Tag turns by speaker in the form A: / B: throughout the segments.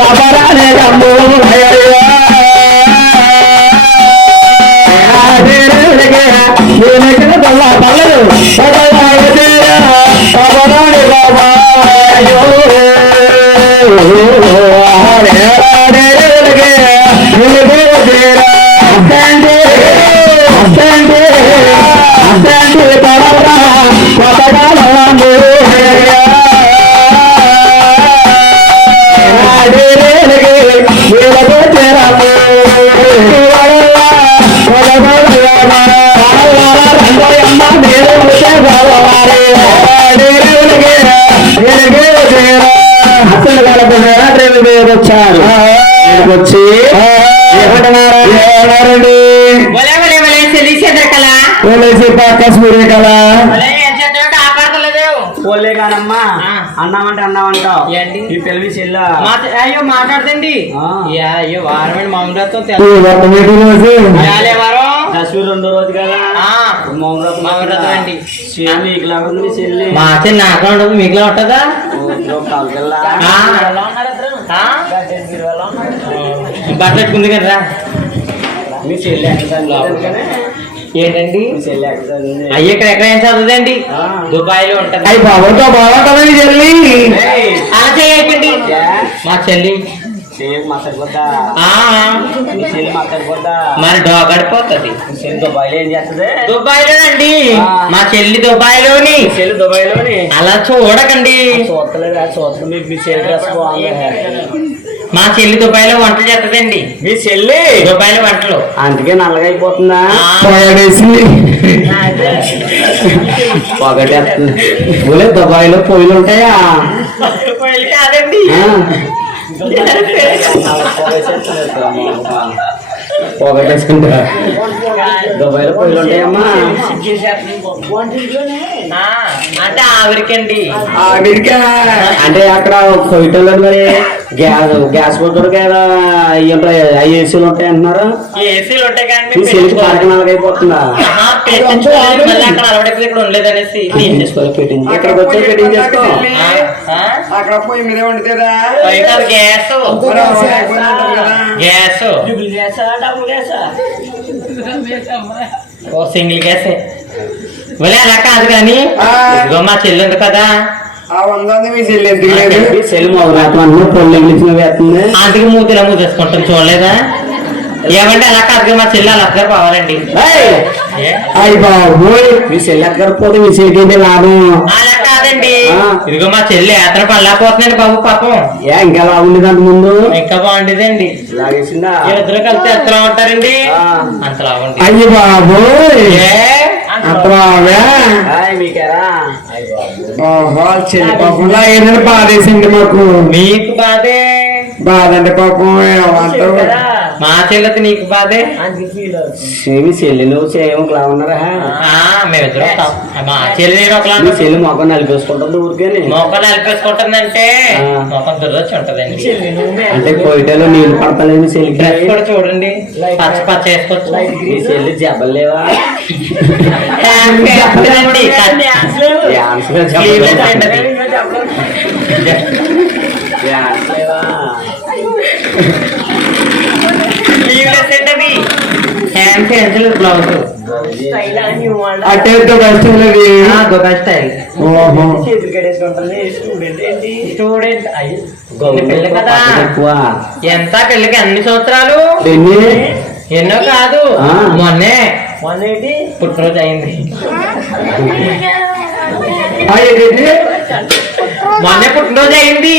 A: সবারে গামো ভাইয়া আরে রে গে রে গে বাবা ভালো বাবা রে সবারে বাবা ইয়ো আরে রে গে রে গে রে আসেন্দে আসেন্দে আসেন্দে বাবা বাবা বাবা సూర్య కదా. ఒలే ఏం చేద్దామంటే ఆపడతలేదు. పోలే కాదమ్మా. అన్నామంటే అన్నామంటావు? ఈ పెళ్ళి చెల్ల. అయ్యో మాట్లాడదండి అయ్యో వారం మామూలుతో రెండో రోజు కదా. మౌనవ్రతం అండి. చెల్లి ఇట్లా ఉంది మీ చెల్లి మా చెల్లి నాకు ఉండదు మీకు ఉంటుందా? పెట్టుకుంది కదా మీ చెల్లి? ఏంటండి? మీ చెల్లి ఎక్కడ చదివింది? అయ్యి ఇక్కడ ఎక్కడ ఏం చదవదండి. దుబాయ్లో ఉంటది. అయ్యి బాబుతో బాగుంటుందని చెల్లి? అలా చేయకండి? మా చెల్లి మరి డోగడిపోతుంది మీ చెల్లి దుబాయ్లో ఏం చేస్తుంది? దుబాయ్ లోనండి. మా చెల్లి దుబాయ్లోని చెల్లి దుబాయ్లోని? అలా చూడకండి. మీకు మీ చెల్లి డ్రెస్ బాగుంది. మా చెల్లి దుబాయ్లో వంటలు చేస్తదండి. మీ చెల్లి? దుబాయ్లో వంటలు. అందుకే నల్లగా అయిపోతుందా? ఆ. పొగడేసి. పొగటేస్తుంది ఊలే దుబాయ్లో పొయ్యిలు ఉంటాయా దుబాయ్ కాదండి పొగటేసుకుంటా దుబాయ్లో పొయ్యిలు ఉంటాయమ్మా ఆ, అంటే ఆవిరికండి ఆవిరికా అంటే అక్కడ కొయ్యటంలో మరి. గ్యాస్ గ్యాస్ పొద్దురు కదా. అవి ఏసీలు ఉంటాయి అంటున్నారు? ఏసీలు ఉంటాయి కానీ. మళ్ళీ అక్కడ అలవాటు ఇక్కడ ఉండలేదనేసి. ఇక్కడికి వచ్చి చేసుకో? అక్కడ పోయి మీద గ్యాస్. ఓ సింగిల్ గ్యాసే వెళ్ళి అలా కాదు కానీ. ఇదిగో మా చెల్లి ఉంది కదా మీ అన్నీ పొల్లు వేస్తుంది. ఆంటికి మూతిలో మూసేసుకుంటాం చూడలేదా?
B: ఏమంటే అలా కాదు మా చెల్లి అలా
A: గారు పోవాలండి? అయ్యి బాబోయ్! మీ చెల్లి ఎక్కడ పోతే మీ చెల్లికి లాభం? అలా కాదండి. ఇదిగో మా చెల్లి ఏతన పడలేకపోతుందండి బాబు పాపం. ఏ ఇంకా ఉంది దాని ముందు? ఇంకా బాగుండేదండి. లాగేసిందా? వీళ్ళిద్దరు కలిసి ఎంతలా ఉంటారండి? ఆ. అంతలా ఉండి అయ్యి ఏదైనా బాధేసింది మాకు. మీకు బాధే. బాధ అంటే పాపం ఏమంటావు? మా చెల్లెతి నీకు బాధే? మీ చెల్లి నువ్వు చేయము ఉన్నారా? ఆ, మేమిద్దరం. మా చెల్లి నేను ఒకలా మీ చెల్లి మొక్క నలిపేసుకుంటుంది ఊరికేని? ఆ. మొక్కం దురదొచ్చి ఉంటదండి. అంటే కోయిటలో నీళ్ళు పడతలేదు మీ చెల్లికి? డ్రెస్ కూడా చూడండి. పచ్చ పచ్చ వేసుకోవచ్చు. మీ చెల్లి జబ్బలేవా. డ్యాన్స్ లేవా? ఎంత పెళ్ళికి అన్ని సంవత్సరాలు? ఎన్ని? ఎన్నో కాదు. ఆ. మొన్నే. పుట్టినరోజు అయింది. మొన్నే పుట్టినరోజు అయింది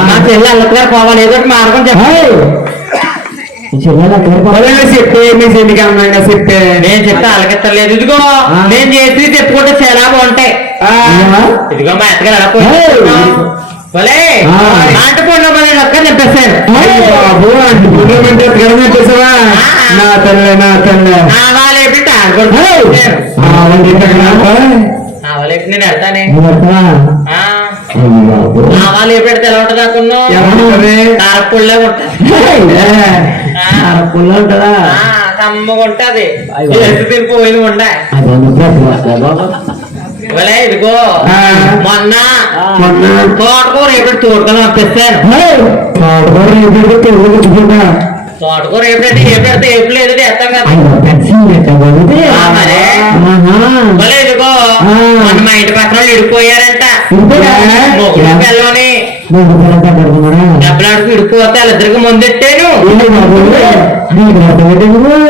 A: మా చెల్లి అల్లగారు పోవాలి ఏదో మార్గం చెప్పండి చెప్పే మీ చెల్లికి అమ్మాయిగా చెప్పే? నేను చెప్తే అలకెత్తలేదు ఇదిగో ఆ. నేను చేసి చెప్పుకుంటే చాలా బాగుంటాయి. ఆ. ఇదిగో మా అత్తగారు అలా భలే. ఆ. నాటుకోండి మన ఒక్క చెప్పేశాను అయ్య బాబు అంటే పుణ్యమంటే ఎక్కడ చూసావా నా తల్లి నా తల్లి. ఆవాలు ఎప్పుడు ఎలా ఉంటుంది? కారపుల్లే ఉంటుంది? ఉంటుందా కమ్మగా ఉంటది. ఉండే ఇదిగో. మొన్న. మొన్న తోటకూర ఎప్పుడు తోటకలు పంపిస్తాను తోటకూర తోటకూర ఎప్పుడంటే ఎప్పుడైతే ఎప్పుడు ఎదురు వేస్తాం కదా. ఆ, మరి. మళ్ళీ ఇదిగో ఆ. మొన్న మా ఇంటి పక్కన వాళ్ళు ఇడిపోయారంట. ఇడిపోయారా? మొగుడు పిల్లని. డబ్బులాడుకు ఇడిపోతే వాళ్ళిద్దరికి ముందెట్టాను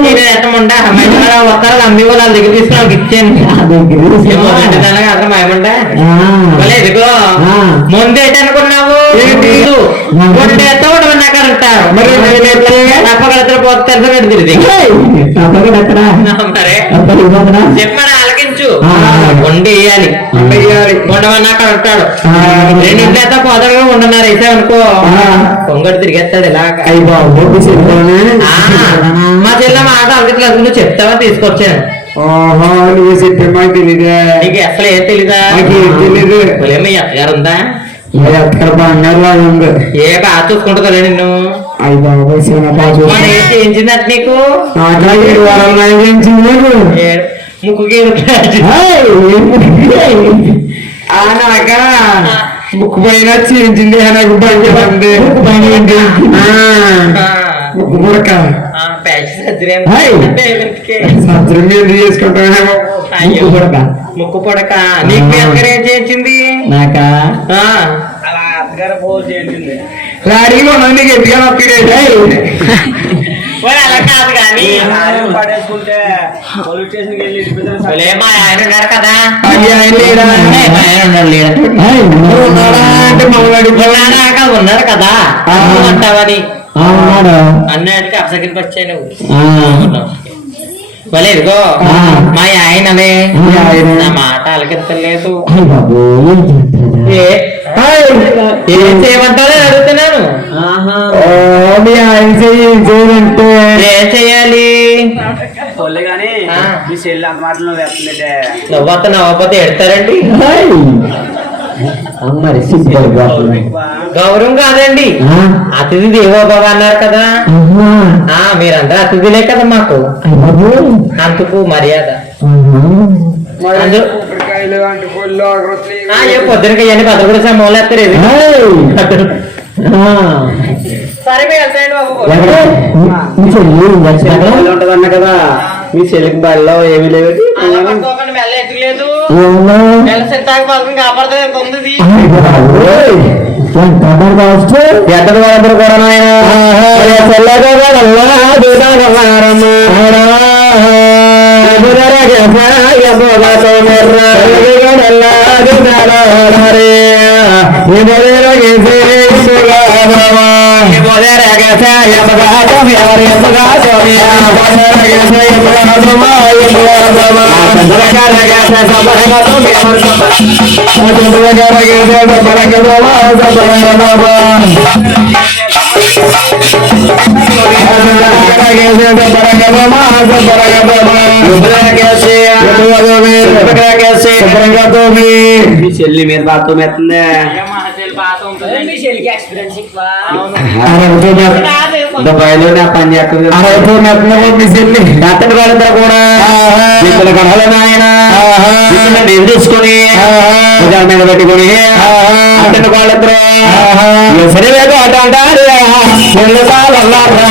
A: నేను ఎట్టమంటా ఒక్కరు అమ్మి వాళ్ళు వాళ్ళ దగ్గర తీసుకుని వాళ్ళకి ఇచ్చాను. మొదటిదానికి అక్కడ మాయమంట మళ్ళీ ఇదిగో ఆ. ముందేట అనుకున్నావు మరి మరి చెప్పమని ఆలకించు. వండి వేయాలి. వేయాలి. ఉండమని నాకు అంటాడు ఆ. రెండింటితో పోదలుగా ఉండన్నారు అయితే అనుకో. పొంగడు తిరిగేస్తాడు మా చెల్ల మాట అలకించలేదు నువ్వు చెప్తావా? తీసుకొచ్చాను. ఓహో నువ్వు చెప్పే మాకు తెలియదే నీకు అసలు ఏం తెలీదా? నాకేం తెలీదు. మళ్ళీ మీ అత్తగారు ఉందా? ఉంది. ఏ బాగా చూసుకుంటుందా నిన్ను. బాజు నీకు? నాట్లా ఏడు వారాలు నాయకించింది నీకు ఏడు- ముక్కుకి ఏడుపు. ఆ నాక ముక్కు పైన చేయించింది నాకు బండి ఆ, ముక్కు ముడక సర్జరీ హాయ్. అంటే ఎందుకే? సత్రం మీద చేసుకుంటామేమో. ముక్కు పుడక. ముక్కు పొడక. నీకు అత్తగారు చేయించింది నాకా? ఆ, లాడీలో ఉన్నది నీకు ఎట్టుగా నొప్పిరేటే మరి అలా కాదు కానీ. పడేసుకుంటే పోలీస్ స్టేషన్కి వెళ్ళి మా ఆయన ఉన్నారు కదా. అంటే మమ్మల్ని ఉన్నారు కదా. అంటావని. అన్నటికి అప్సకికి వచ్చాయి నువ్వు. మళ్ళీ ఇదిగో. మా ఆయననే. నా మాట అలకెత్తలేదు అయ్య పోలే గానీ ఆ. మీ చెల్లి అంత మాటలు వేస్తుందంటే నవ్వత నవ్వకపోతే ఎడతారండి? బాబోయ్. గౌరవం కాదండి. అతిథి దేవో అన్నారు కదా. మీరందరూ అతిథులే కదా మాకు. అందుకు మర్యాద. ఆహా. అందు- కొబ్బరికాయలు, అంటుకోళ్ళు, అగరొత్తులు, ఆ, ఏ పొద్దునకి ఇవన్నీ పద కూడా సమూలు ఎత్తారు ఇది. హాయ్. ఆ. సరే మీరు వెళ్తాయండి బాబు ఎవరు? మీ చెల్లి ఎక్కడ? ఉంటది అన్న కదా. మీ చెల్లికి బడిలో ఏమీ లేవు? ఎక్కడ వాళ్ళందరూ కూడా నాయన. చెల్లి మీద బాత్రూమ్ ఎత్తుంది దుబాయ్లో నా పని చేస్తుంది. ఎత్తడి వాళ్ళందరూ కూడా. ఇద్దరు కడలు నాయన. నేను తీసుకొని భుజాల మీద పెట్టుకొని? అతని వాళ్ళిద్దరు? ఎసరి వేగం అటు అంటారు ఒళ్ళు కాలల్లారా.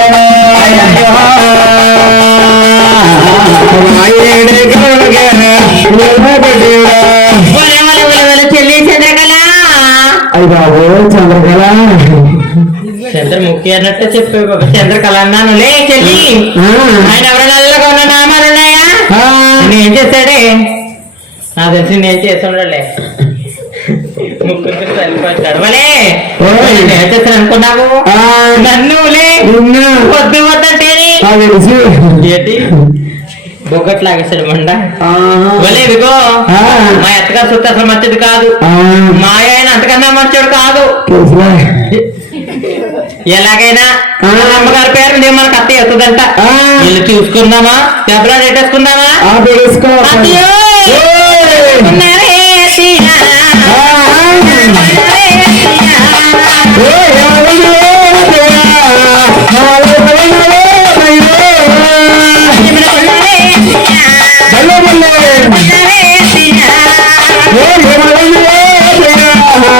A: బాబు చంద్రకళ. చంద్రముఖి అన్నట్టు చెప్పే బాబు. చంద్రకళ అన్నాను లే చెల్లి. ఆయన ఎవరు నల్లగా ఉన్న నామాలు ఉన్నాయా. నేను చేశాడే? నా తెలిసి నేను చేస్తుండలే అనుకున్నావు. నన్ను. వద్దు తెలిసి ఏంటి? బొగ్గట్ లాగేశాడు మండ. వెళ్ళే ఇదిగో. మా ఎత్తగారు చూస్తే అసలు మంచిది కాదు. మా ఆయన అంతకన్నా మంచోడు కాదు. ఎలాగైనా అమ్మగారి పేరు నేను మనకు అత్త ఎత్తుదంట. ఇల్లు చూసుకుందామా? దెబ్బలా పెట్టేసుకుందామా ఆ,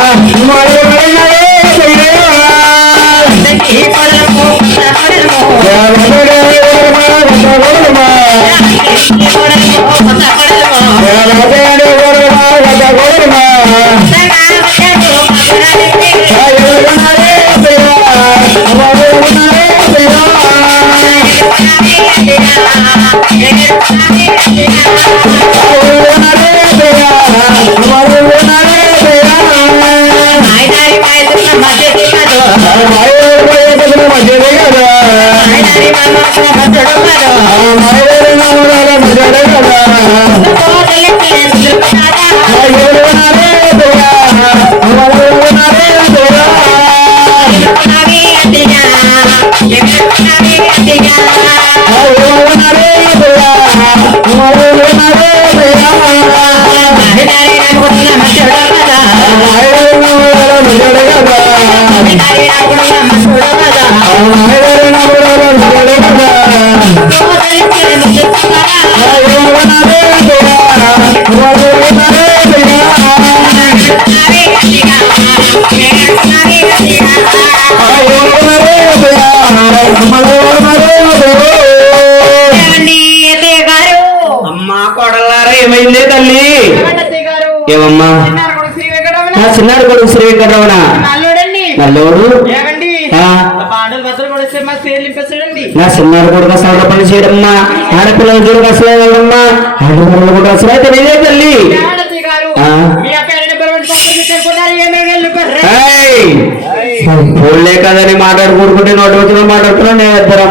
A: పైరు. అమ్మా వెంకటరమణ నల్లోడు? నా చిన్నాడు కొడుకు అసలు పని చేయడమ్మా. ఆడపిల్లలు చూడక అసలే వెళ్ళమ్మా ఆడపిల్లలు కూడా అసలు అయితే నీదే తల్లి. కదని మాట్లాడుకుంటుంటే నోటి వచ్చిన మాట్లాడుతున్నా నేను ఇద్దరు